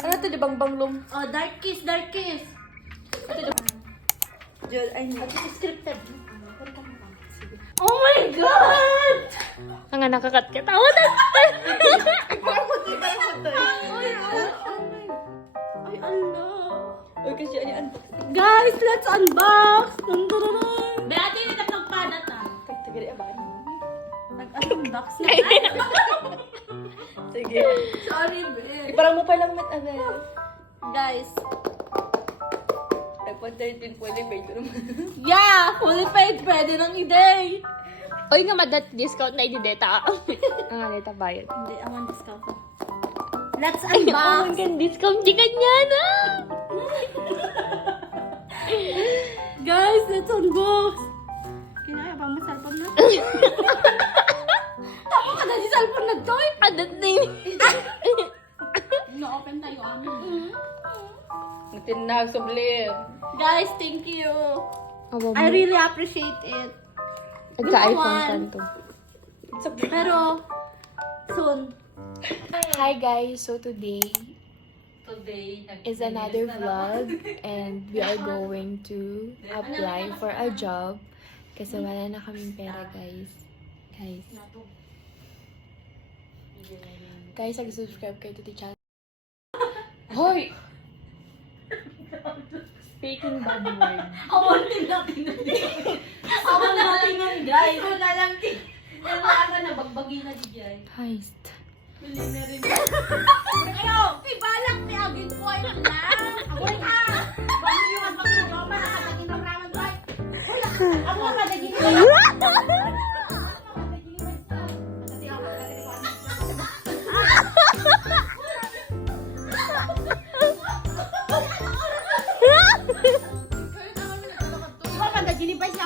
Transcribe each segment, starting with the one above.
Ano ito, di bang banglong? Oh, dark kiss, dark kiss. Jol, ay, Ito scripted. Oh my God! Ang nakakatkatawa na. parang puti, parang puti. Ay, Allah. Uy, kasi ano yung unbox. Guys, let's unbox! Dun, dun, dun, dun. Beati, nitap ng padat ah. Kagtagari, abakan mo. Nag-unbox na. Sige. Sorry, babe. Parang mo palang mat, Abel. Guys, iPhone 13 fully paid ko naman. yeah! Fully paid, pwede nang i-day. Uy nga madat discount na idideta. Ang alita bayad. Hindi, I want discount. Let's Ay, unbox! ang discount di kanya na. Guys, let's unbox! Kinaya pa mo cellphone na? Tapos ka na di cellphone na to eh! Adat na yun. No-open tayo amin. Tinag, sublim. Guys, thank you! Awa mo. I really appreciate it. Nagka-iPhone kan to. Pero, soon. Hi guys, so today Today, is another vlog and we are going to apply for a job kasi wala na kaming pera guys. Guys, subscribe kayo to the channel. Hoy! Speaking bad word. Awan din natin nun, guys. Ito na lang din. Ano ka na, bagbagi na di guys. Heist. Hindi na rin. Kayo, ibalak ni Agin po ay lang. Amoy ka! Bakit yung at magkagama, nakatagin ng raman ba? Ako ang katagin ng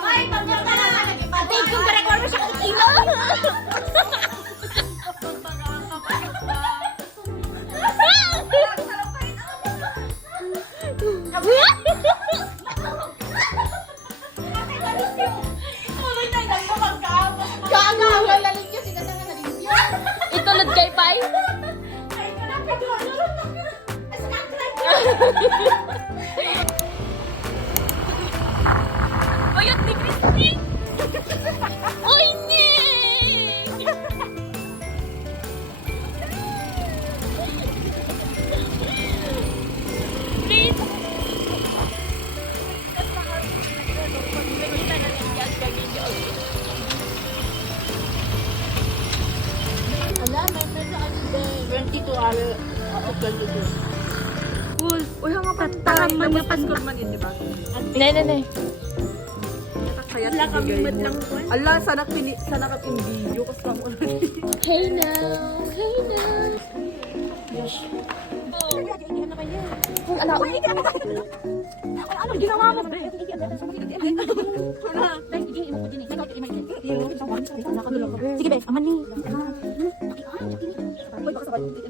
Ay, pagkak ka lang! Take yung record mo siya kung ilo! Itulad kay Pai? Oyot ni Christy! Uy, Nick! Please! Ala, may pwede ano din. 22 hours. 22. Cool. Uy, hanga pa. Tama niya pa man yun, di ba? Nay. Kaya Wala kami ibigay mat mo. lang po. Ala, sana ka pin video kasi lang ulit. Hey now! Hey now! Kung ala, Ano ginawa mo? Sige, be. Aman ni.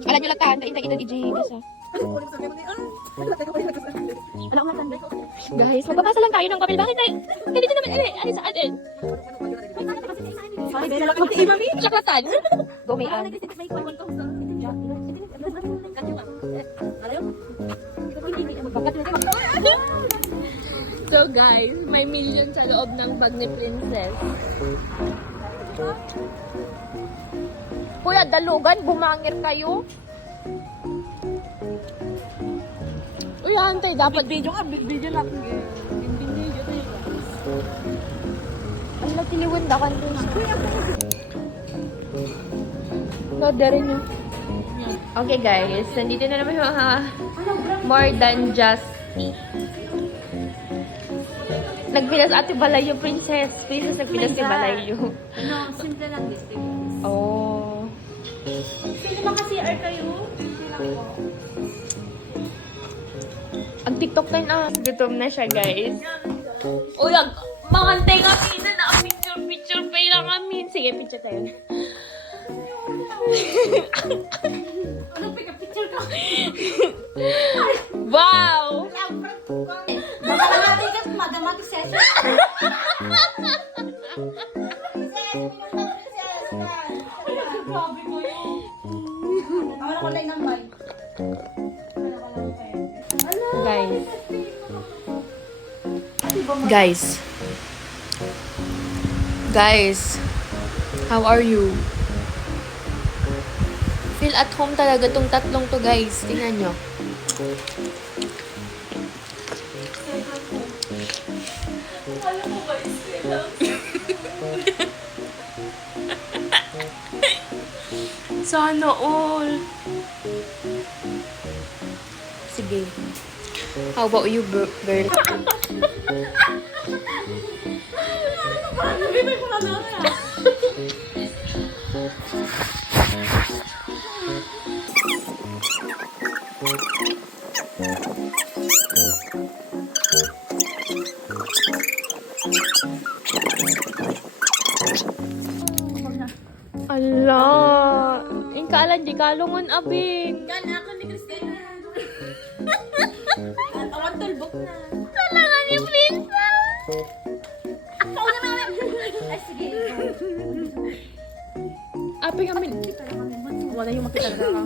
ala nyo lang tahan, kain-kain iji kasi. Wala ko nga Guys, magbabasa lang tayo ng papel. Bakit tayo? Hindi dyan naman, ano sa atin? Sorry, be. Lalaki mag-iba, be. Saklatan. Gumayan. So guys, may million sa loob ng bag ni Princess. Kuya, dalugan, bumangir kayo. Uy, hantay, dapat Video ka, big video lang. Hindi video tayo. Ano tiniwindakan dun sa... Loader rin yun. Okay guys, nandito na naman yung mga more than just tea. Nagpilas ate Balayo, Princess. Princess, nagpilas si Balayo. No, simple lang this thing. Oh. Sino ba kasi CR kayo? Ang TikTok na yun, gutom na siya guys. Uy, makantay nga pina na picture pa lang amin. Sige, picture tayo. Anong picture ka? Wow! Mathematics, mathematics session. Grabe ko yun. Ako na ko lang ng mic. Guys. Guys. How are you? Feel at home talaga tong tatlong to, guys. Tingnan nyo. Alam mo ba, Estela? Sana all. Sige. How about you, girl? Nabibay ko na lang. Allah. Ang kaalan di kalungan, abing. Kan, ako ni Christina. Ang tawag tulbok na. Talaga ni Princess. Ako na naman. Ay, sige. Aping amin. Wala yung makita na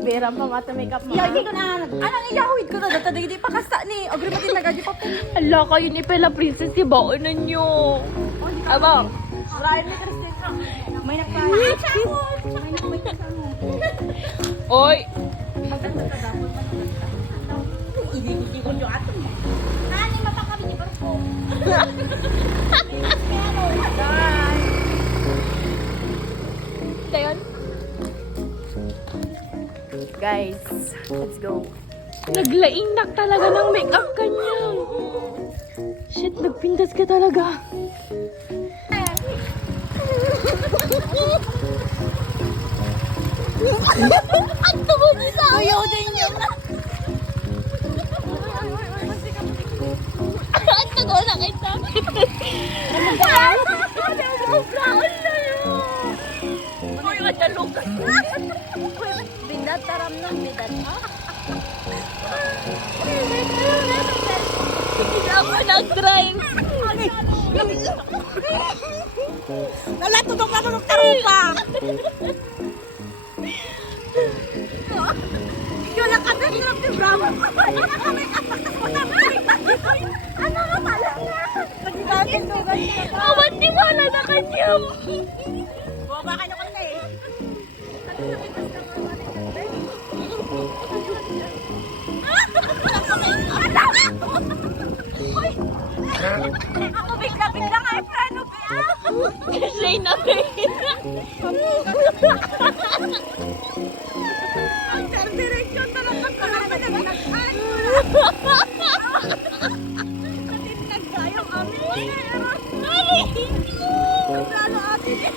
Vera pa mata makeup mo. Iyagi ko na. Anong iyawid ko na data di pa kasta ni. Agri matin na gadi pa po. Ala kayo ni Pela Princess, si baonan nyo. Abang. Ryan ni Christina. May nagpahal. May nagpahal. Oy. Hindi ko yung ato. Nani, mapakami ni Barko. Dayon. Guys, let's go. Naglaingnak talaga ng makeup kanya. Shit, nagpintas ka talaga. Ang tubo ni sa ayaw din niya. Ang tubo na kita. Uy, matalog. Bindat taram ng bidat. Hindi ako nag-drive. Nalatudok tarupa. Yung nakatag na ng bravo. Ano na kami kapakas mo na ano na pala na? Nagigagin ko ba? Awan di wala na kanyang. Baba ka na ko na eh. Ako bigla nga eh, plano ba? Kasi namin. Ang direksyon talaga karama na nagkaan. Natinag tayo kami. Lalo atin.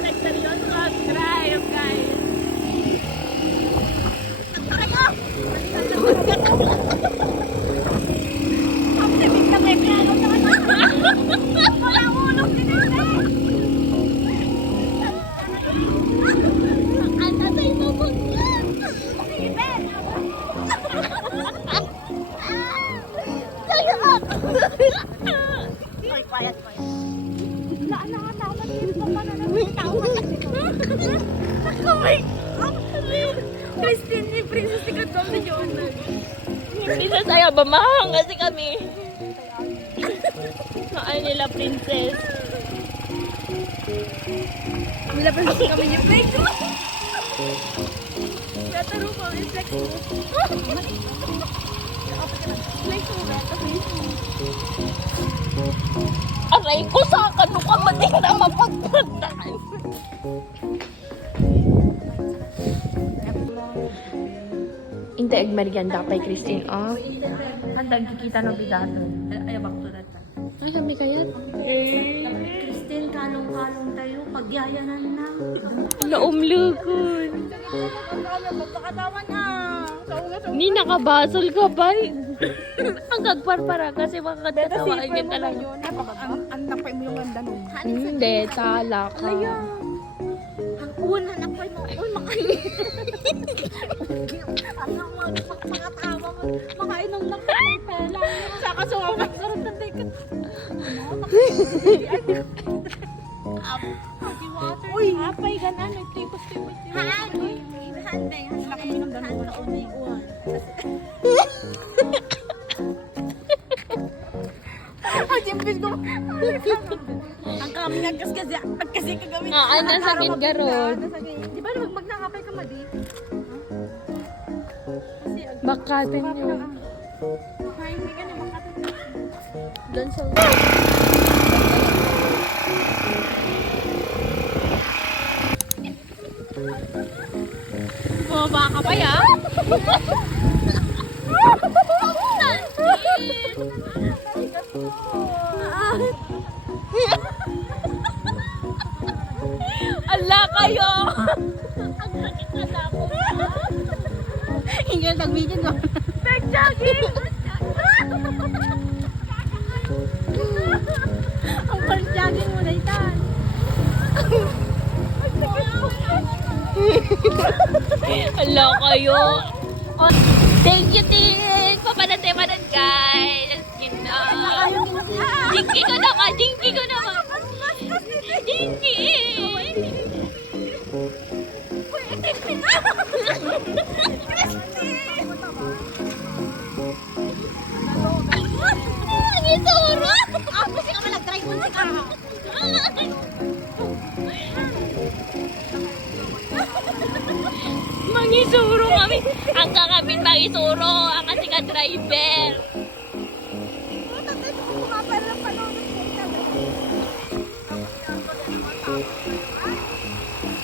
Nagseryoso kami drive, guys. Christine ni Princess ni Katong na Jonas. Princess ay abamahang kasi kami. Saan nila, Princess? Nilabas kami niya flex. Nataro ko ang flex mo. Flex mo ba? Flex mo. Aray ko sa kanu ka mating na mapagpagdaan. Inte agmerienda pa Christine. Oh. Handa kikita no bigato. Ay, back to that. Ay, sabi kaya? Christine, kalong-kalong tayo. Pagyayanan na. Naumlugon. Magkakatawan na. Ni nakabasol ka ba? Ang gagparpara kasi makakatawa ka talaga. Ang napay mo yung ganda nun. Hindi, tala ka. Ang una na po mo. Uy, makain. Ano mga tawa mo. Makainom lang ka ng pela. Saka sumabay sa rin ng ticket. Ano? only one. Ang jimpis ko. Ang kami nagkasi kagamit. Ay, nasakit ka ron. Di ba magnakapay ka madi? Kasi Bakatin yun. Ay, hindi ka na makatulog. Doon sa... Bumaba ka pa ya? Ala kayo! Hindi na nag-video ko. Ang pag-jogging mo na itan. Ala kayo! Oh, thank you, Tin! Papanatay-manat, guys! Yun na! Jinky ko naman! Jinky ko naman! Jinky! Ang isuro! Ako siya ka malag-try kung siya ka. Mangisuro kami! Ang kakabit mangisuro! Ang kasi ka driver!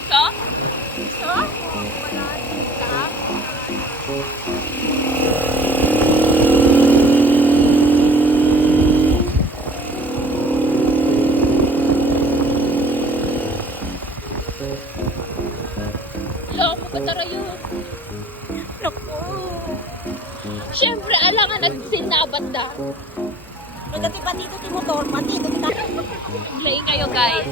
So? Loko pa tarayo. Naku. Siyempre, alangan at sinabat da. Pagdating pa dito ti motor, pati dito kita. Play kayo, guys.